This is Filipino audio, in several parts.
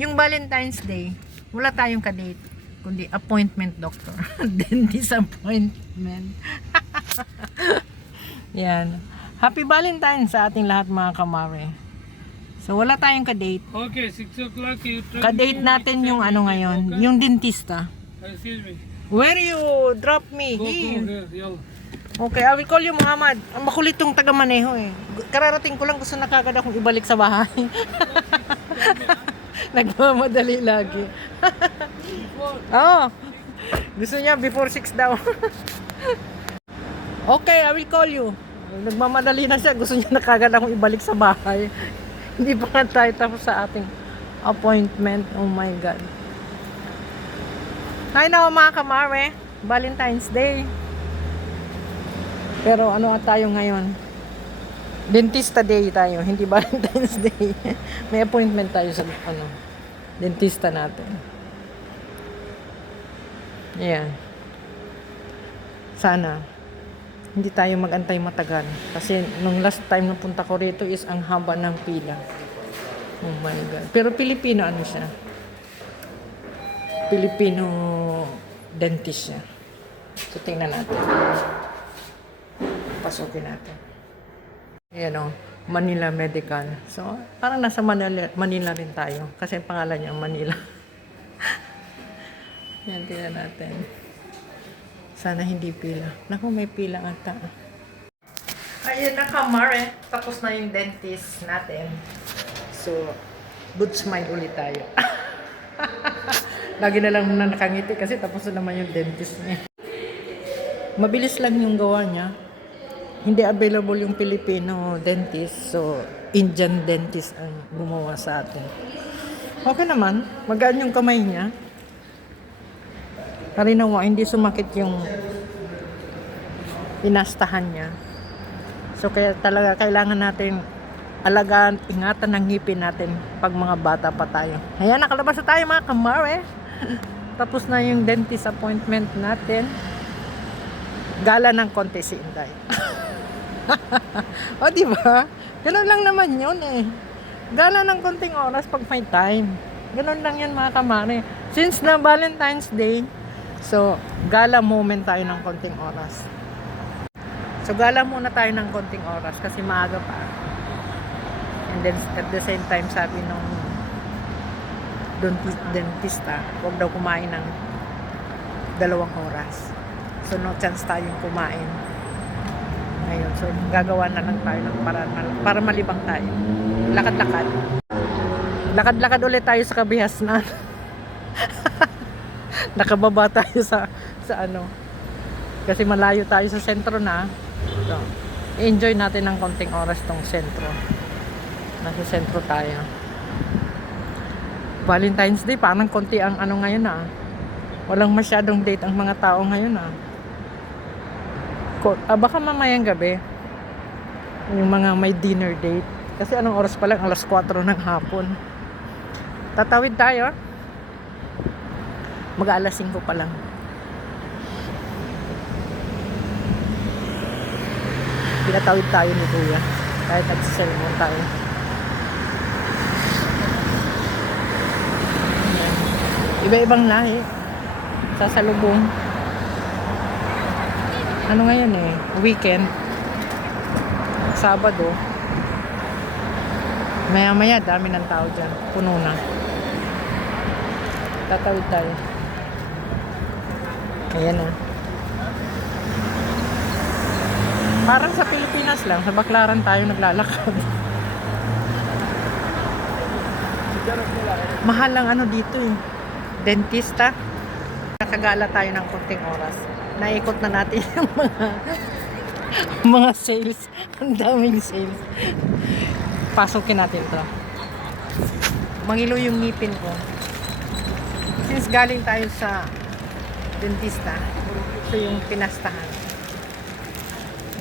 Yung Valentine's Day, wala tayong kadate, kundi appointment doctor. Dentist appointment. Yan. Happy Valentine's sa ating lahat mga kamare. So wala tayong kadate. Okay, 6 o'clock you tell Kadate me natin which yung time ano you ngayon, take, okay? yung dentista. Excuse me. Where you drop me? Go Here. here, yalla. Okay, I will call you Muhammad. Ang makulit tong taga-maneho eh. Kararating ko lang, gusto na kagad akong ibalik sa bahay. Nagmamadali lagi. Oh, gusto niya before 6 daw. Okay, I will call you. Nagmamadali na siya, gusto niya na kagad akong ibalik sa bahay. Hindi pa nga tayo tapos sa ating appointment. Oh my God. Hi na mga kamare, Valentine's Day. Pero ano tayo ngayon? Dentista Day tayo, hindi Valentine's Day. May appointment tayo sa dentista natin. Yan. Sana hindi tayo magantay matagal. Kasi nung last time na punta ko rito is ang haba ng pila. Oh my God. Pero Pilipino ano siya? Filipino dentist siya. So tingnan natin. Pasukin natin. Ayan o, Manila Medical. So, parang nasa Manila rin tayo. Kasi ang pangalan niya Manila. Yan, tingnan natin. Sana hindi pila. Naku, may pila ata. Ayan na kamare. Tapos na yung dentist natin. So, good smile ulit tayo. Lagi na lang na nakangiti kasi tapos na naman yung dentist niya. Mabilis lang yung gawa niya. Hindi available yung Filipino dentist. So, Indian dentist ang gumawa sa atin. Okay naman. Magaan yung kamay niya. Karinawa, hindi sumakit yung pinastahan niya. So, kaya talaga kailangan natin alagaan, ingatan ng ngipin natin pag mga bata pa tayo. Ayan, nakalabas na tayo mga kamare. Tapos na yung dentist appointment natin. Gala ng konti si Inday. O, diba? Ganun lang naman yun eh. Gala ng konting oras pag may time. Ganun lang yan mga kamare. Since na Valentine's Day, so, gala moment tayo ng konting oras. So, gala muna tayo ng konting oras kasi maaga pa. And then, at the same time, sabi nung dentista, huwag daw kumain ng 2 oras. So, no chance tayong kumain. Ngayon, so gagawa na lang tayo ng para malibang tayo. Lakad-lakad. Lakad-lakad ulit tayo sa Kabihasnan. Nakababa tayo sa ano. Kasi malayo tayo sa sentro na. So, enjoy natin ng konting oras tong sentro. Nasa sentro tayo. Valentine's Day, parang konti ang ano ngayon ah. Walang masyadong date ang mga tao ngayon ah. Baka mamayang gabi yung mga may dinner date kasi anong oras pa lang, 4:00 ng hapon. Tatawid tayo, mag 5:00 pa lang. Pinatawid tayo ni Kuya kahit nagsisermon tayo. Iba-ibang lahi sasalubong. Ano ngayon eh, weekend, Sabado. Maya-maya, dami ng tao dyan. Puno na. Tatawid tayo. Ayan na. Parang sa Pilipinas lang, sa Baclaran tayo naglalakad. Mahal lang ano dito eh. Dentista. Nakagala tayo ng konting oras. Naikot na natin yung mga sales. Ang daming sales. Pasukin natin to. Mangilo yung ngipin ko. Since galing tayo sa dentista, ito yung pinastahan.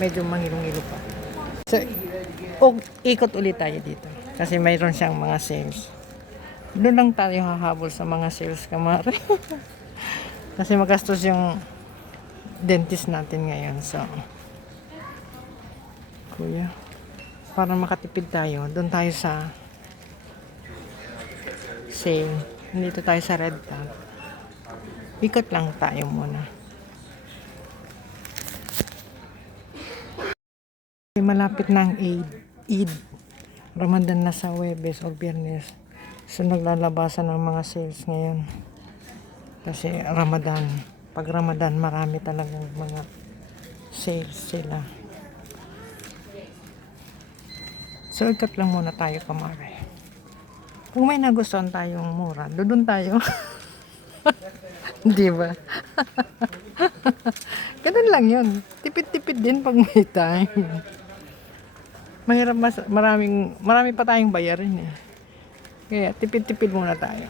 Medyo mangilong-ilo pa. So, ikot ulit tayo dito. Kasi mayroon siyang mga sales. Doon lang tayo hahabol sa mga sales kamare. Kasi magastos yung dentist natin ngayon. So, Kuya, para makatipid tayo, doon tayo sa sale. Dito tayo sa Red Tag. Ikot lang tayo muna. Malapit na ang Eid. Ramadan na sa Huwebes o Biyernes. So naglalabasan ng mga sales ngayon. Kasi Ramadan. Pag Ramadan, marami talagang mga sales sila. So ikot lang muna tayo, kamare. Kung may nagustuhan tayong mura, doon tayo. Di ba? Ganun lang yun. Tipid-tipid din pag may time. Mahirap marami pa tayong bayarin eh. Kaya tipid-tipid muna tayo.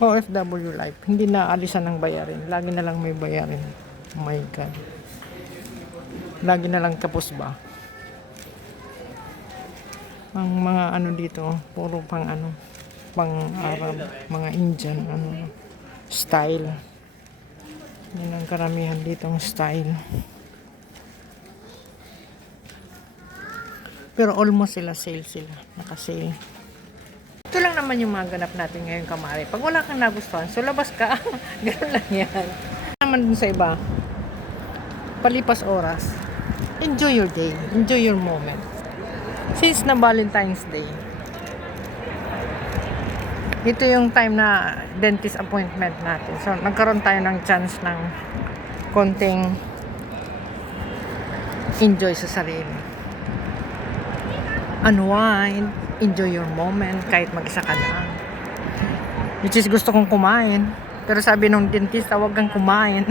OFW life, hindi na alisan ng bayarin. Lagi na lang may bayarin. Oh my God. Lagi na lang tapos ba? Ang mga ano dito, puro pang Arab, mga Indian, style. Yan ang karamihan ditong style. Pero almost sale sila. Naka-sale. Ito lang naman yung mga ganap natin ngayon, kamari. Pag wala kang nagustuhan, so labas ka. Ganun lang yan. Naman dun sa iba, palipas oras, enjoy your day. Enjoy your moment. Since na Valentine's Day, ito yung time na dentist appointment natin. So, nagkaroon tayo ng chance ng konting enjoy sa sarili. Unwind, enjoy your moment, kahit mag-isa ka lang. Which is gusto kong kumain. Pero sabi nung dentista, huwag kang kumain.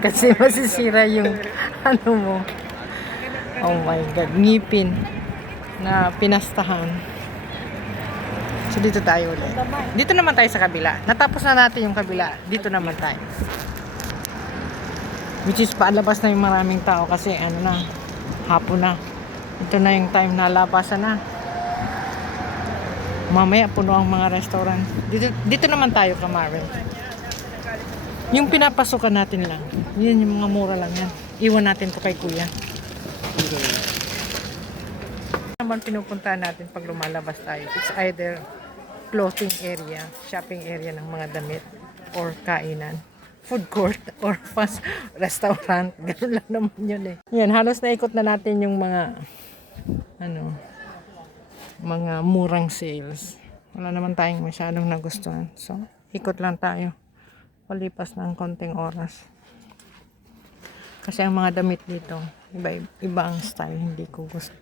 Kasi masisira yung mo. Oh my God, ngipin na pinastahan. So dito tayo ulit. Dito naman tayo sa kabila. Natapos na natin yung kabila. Dito naman tayo. Which is paalabas na yung maraming tao kasi hapon na. Ito na yung time na labasan na. Mamaya puno ang mga restaurant. Dito naman tayo, kamare. Yung pinapasukan natin lang. Yan yung mga mura lang yan. Iwan natin to kay kuya. Naman pinupuntahan natin pag lumalabas tayo. It's either clothing area, shopping area ng mga damit, or kainan, food court, or fast restaurant. Ganun lang naman yun eh. Yan, halos naikot na natin yung mga mga murang sales. Wala naman tayong masyadong nagustuhan. So, ikot lang tayo. Palipas ng konting oras. Kasi ang mga damit dito, iba ang style. Hindi ko gusto.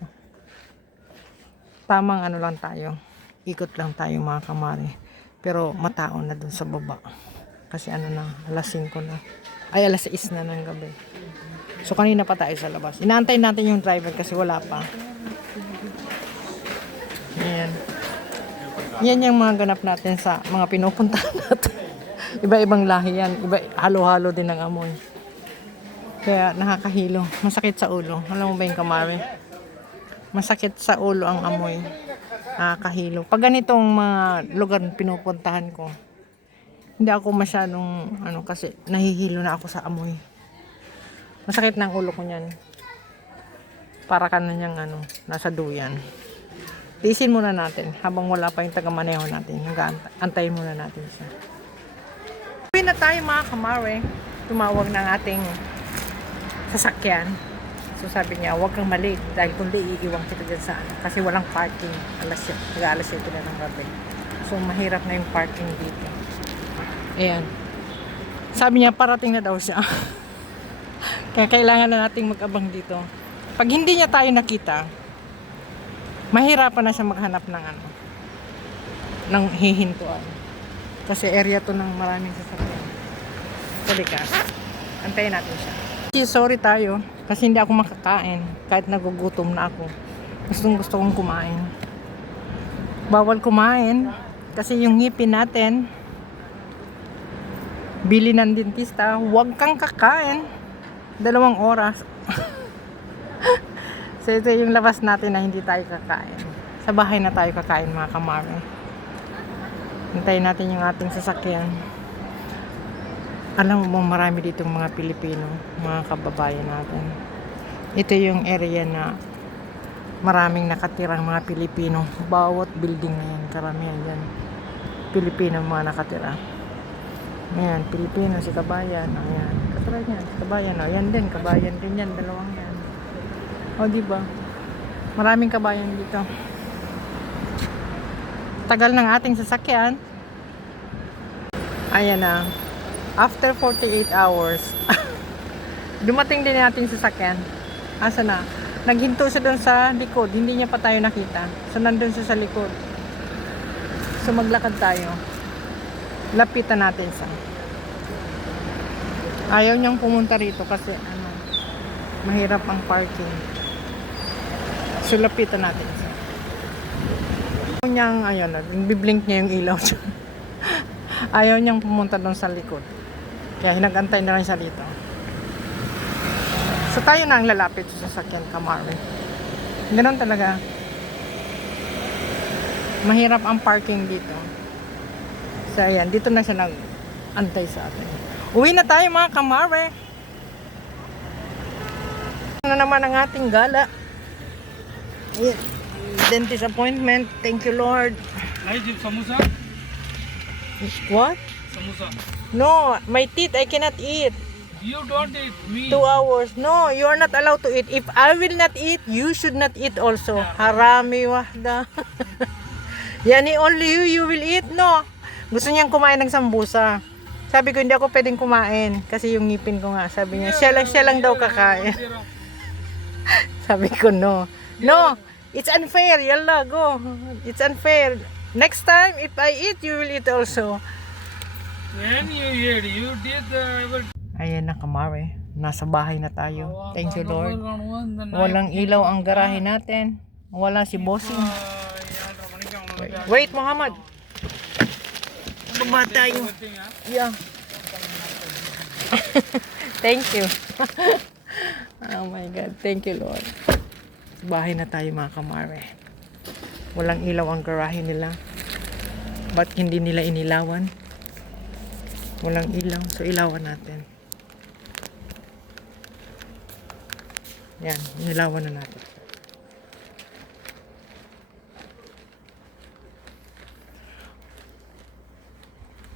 Tamang lang tayo. Ikot lang tayo, mga kamari. Pero mataon na dun sa baba. Kasi alas 5 na. Ay, alas 6 na ng gabi. So, kanina pa tayo sa labas. Inaantay natin yung driver kasi wala pa. Yan. Yan yung mga ganap natin sa mga pinupuntahan natin. Iba-ibang lahi yan. Halo-halo din ng amoy. Kaya nakakahilo. Masakit sa ulo. Alam mo ba yung kamari? Masakit sa ulo ang amoy. Nakakahilo. Pag ganitong mga lugar pinupuntahan ko, hindi ako masyadong kasi nahihilo na ako sa amoy. Masakit ng ulo ko niyan. Para ka na niyang nasa duyan. Tiisin muna natin habang wala pa yung taga-maneho natin. Antayin muna natin siya. Uwi na tayo, mga kamare. Tumawag ng ating sasakyan. So sabi niya, huwag kang mali dahil kundi iiwan kita dyan sa kasi walang parking. Alas 7 na ng gabi. So mahirap na yung parking dito. Ayan. Sabi niya, parating na daw siya. Kaya kailangan na nating mag-abang dito. Pag hindi niya tayo nakita, mahirapan na siya maghanap ng hihintuan. Kasi area to ng maraming sasakyan. Tuloy ka. Antayin natin siya. Sorry tayo. Kasi hindi ako makakain. Kahit nagugutom na ako. Gusto kong kumain. Bawal kumain. Kasi yung ngipin natin, bili ng dentista, huwag kang kakain. 2 oras. So ito yung labas natin na hindi tayo kakain. Sa bahay na tayo kakain, mga kamari. Hintayin natin yung ating sasakyan. Alam mo marami ditong mga Pilipino, mga kababayan natin. Ito yung area na Maraming nakatirang mga Pilipino. Bawat building na yan, karamihan yan. Pilipino mga nakatira. Ayan, Pilipino, si Kabayan. Ayan, katulad yan, si Kabayan. O, yan din, Kabayan din yan, dalawang yan. O, diba? Maraming kabayan dito. Tagal ng ating sasakyan. Ayan na. After 48 hours, dumating din yung ating sasakyan. Asa na? Naghinto siya doon sa likod. Hindi niya pa tayo nakita. So, nandun siya sa likod. So, maglakad tayo. Lapitan natin sa. Ayaw niyang pumunta rito kasi mahirap ang parking. So, lapitan natin sa. Ayaw niyang, biblink niya yung ilaw siya. Ayaw niyang pumunta doon sa likod. Kaya hinagantay na lang siya dito. So tayo na ang lalapit sa sasakyan, Kamari. Ganun talaga. Mahirap ang parking dito. So ayan, dito na siya nag-antay sa atin. Uwi na tayo mga Kamari. Ano naman ang ating gala? Ayan. Dentist appointment. Thank you, Lord. I give samosa. What? Samosa. No, my teeth I cannot eat. You don't eat me. 2 hours. No, you are not allowed to eat. If I will not eat, you should not eat also. Harami wahda. Yani only you will eat, no? Gusto niyang kumain ng sambusa. Sabi ko, hindi ako pwedeng kumain. Kasi yung ngipin ko nga, sabi niya, siya lang daw kakain. Sabi ko, no. No, it's unfair. Yalla, go. It's unfair. Next time, if I eat, you will eat also. When you eat, you did Ayan na, Kamari. Nasa bahay na tayo. Thank you, Lord. Walang ilaw ang garahe natin. Wala si Bossing. Wait, Muhammad. Baba tayo. Yeah. Thank you. Oh my God. Thank you, Lord. Bahay na tayo, mga Kamari. Walang ilaw ang garahe nila. Ba't hindi nila inilawan? Walang ilaw. So, ilawan natin. Yan, nilawan na natin.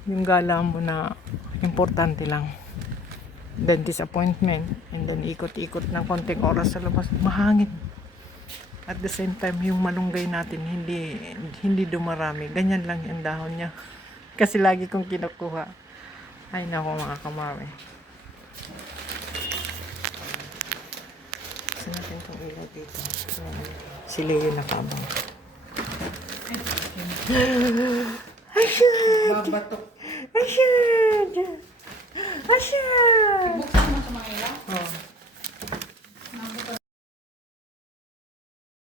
Yung gala mo na importante lang. Dentist appointment. And then ikot-ikot ng konting oras sa labas. Mahangin. At the same time, yung malunggay natin hindi dumarami. Ganyan lang yung dahon niya. Kasi lagi kong kinukuha. Ay nako mga Kamari. Kasi natin itong ilaw dito. Si Leo nakabang. Asyad! Asyad! Asyad! Buksan mo sa mga ilaw? Oh.